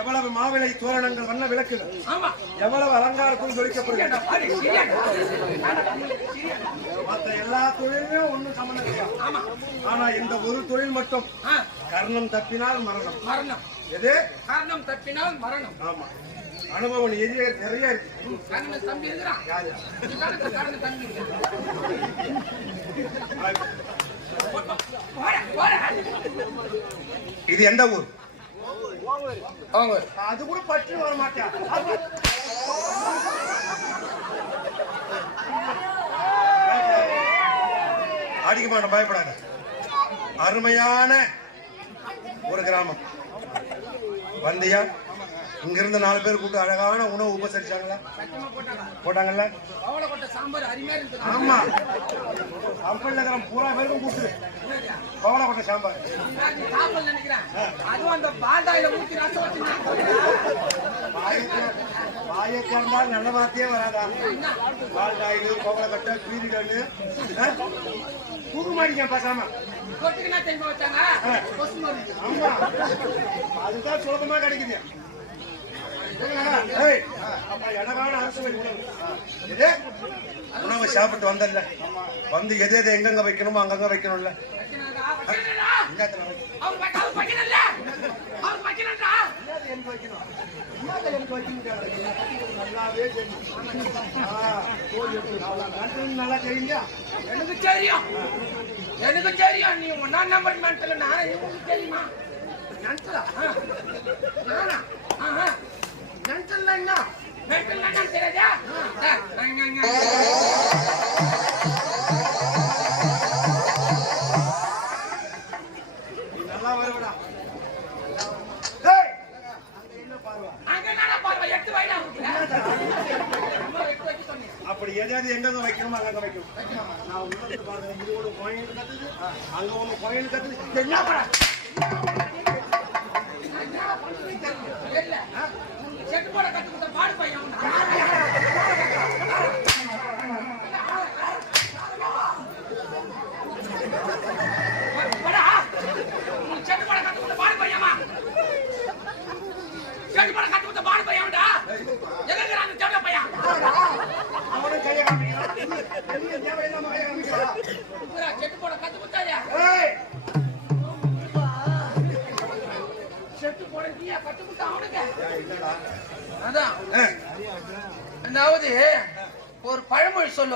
எவ்வளவு மாவிலை தோரணங்கள் வண்ண விளக்குகள் எவ்வளவு அலங்காரத்தும் தொழிக்கப்படுகிறது. மற்ற எல்லா தொழிலும் ஒண்ணும் சம்பந்தம் கிடையாது. ஆனா இந்த ஒரு தொழில் மட்டும் கர்ணம் தப்பினால் மரணம். மரணம் எது? கர்ணம் தப்பினால் மரணம். ஆமா, அனுபவம் நிறைய இருக்கு. தம்பி இருக்கிறான். இது எந்த ஊர்? அது கூட பற்றி வர மாட்டேன். அடிக்க மாட்டோம், பயப்படாத. அருமையான ஒரு கிராமம். வந்தியா? இங்க இருந்து 4 பேர் கூப்பிட்டு அழகான உணவு உபசரிச்சாங்களா? போட்டாங்கல்ல? ஆமா, சாப்பாடு பூரா பேருக்கும் கூப்பிட்டு பவளக்கொட்டை சாம்பார். வாயை திறந்தால் நல்ல வார்த்தையே வராதா? பால்டாயிலு, பவளக்கொட்டை, பீரிடலு, தூக்குமாடிக்க பார்க்காம. ஆமா, அதுதான் சுலபமா கிடைக்குது. உணவை சாப்பிட்டு வந்தல்ல, வந்து எது எது எங்கெங்க வைக்கணுமோ அங்கங்க வைக்கணும்ல. நல்லா தெரியுங்க. எனக்கு தெரியும், எனக்கு தெரியும். நீ 1ஆம் நம்பர் மென்டல், நான் தெரியுமா? மென்டலா? மென்டல் என்ன? மென்டல் என்ன தெரியாதா? நல்லா வருவடா. அப்படி எதாவது எங்க வைக்கணுமோ அங்க வைக்கணும். நான் உள்ள பாருங்க, இது ஒரு கோயில் கத்துது, அங்க ஒண்ணு கோயில் கத்துது. என்ன செட்டு போட கத்துக்கிட்ட பாடு பையன். செட்டு போட கத்துக்கிட்ட பாடு பையமா? செட்டு போட கத்துக்கிட்ட பாடு பையன்டா. எங்க செட்ட பையன் அவனும் கையை காமிக்கிறான். செட்டு போட கத்துக்கிட்டாயா? செட்டு போட கத்துக்கிட்டா அவனுக்கு. அதான், அதாவது ஒரு பழமொழி சொல்ல